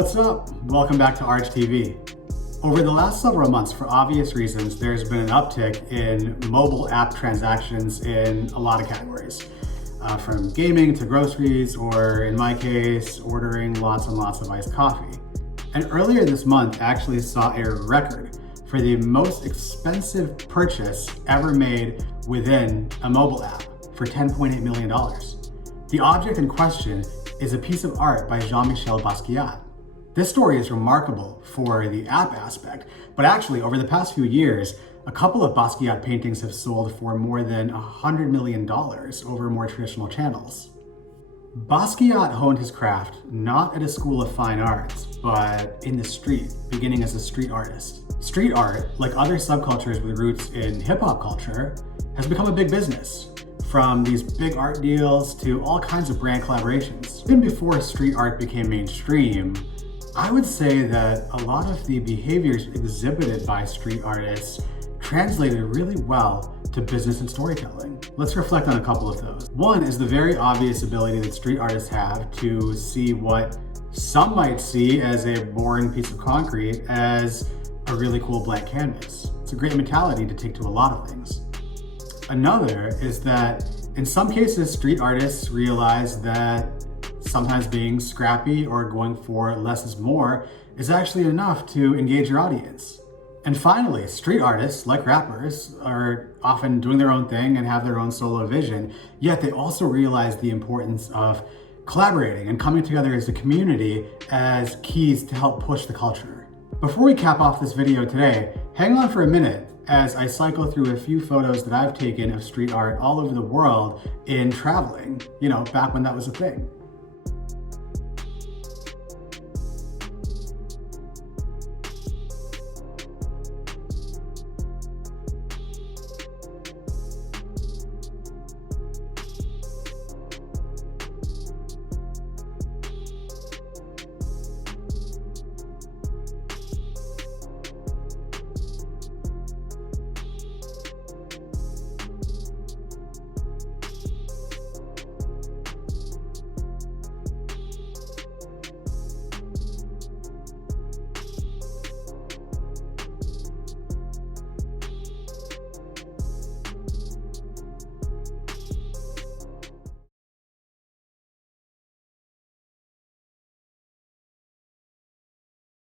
What's up? Welcome back to Arch TV. Over the last several months, for obvious reasons, there's been an uptick in mobile app transactions in a lot of categories. From gaming to groceries, or in my case, ordering lots and lots of iced coffee. And earlier this month actually saw a record for the most expensive purchase ever made within a mobile app for $10.8 million. The object in question is a piece of art by Jean-Michel Basquiat. This story is remarkable for the app aspect, but actually over the past few years, a couple of Basquiat paintings have sold for more than $100 million over more traditional channels. Basquiat honed his craft not at a school of fine arts, but in the street, beginning as a street artist. Street art, like other subcultures with roots in hip-hop culture, has become a big business. From these big art deals to all kinds of brand collaborations. Even before street art became mainstream, I would say that a lot of the behaviors exhibited by street artists translated really well to business and storytelling. Let's reflect on a couple of those. One is the very obvious ability that street artists have to see what some might see as a boring piece of concrete as a really cool blank canvas. It's a great mentality to take to a lot of things. Another is that in some cases, street artists realize that sometimes being scrappy or going for less is more is actually enough to engage your audience. And finally, street artists, like rappers, are often doing their own thing and have their own solo vision, yet they also realize the importance of collaborating and coming together as a community as keys to help push the culture. Before we cap off this video today, hang on for a minute as I cycle through a few photos that I've taken of street art all over the world in traveling, back when that was a thing.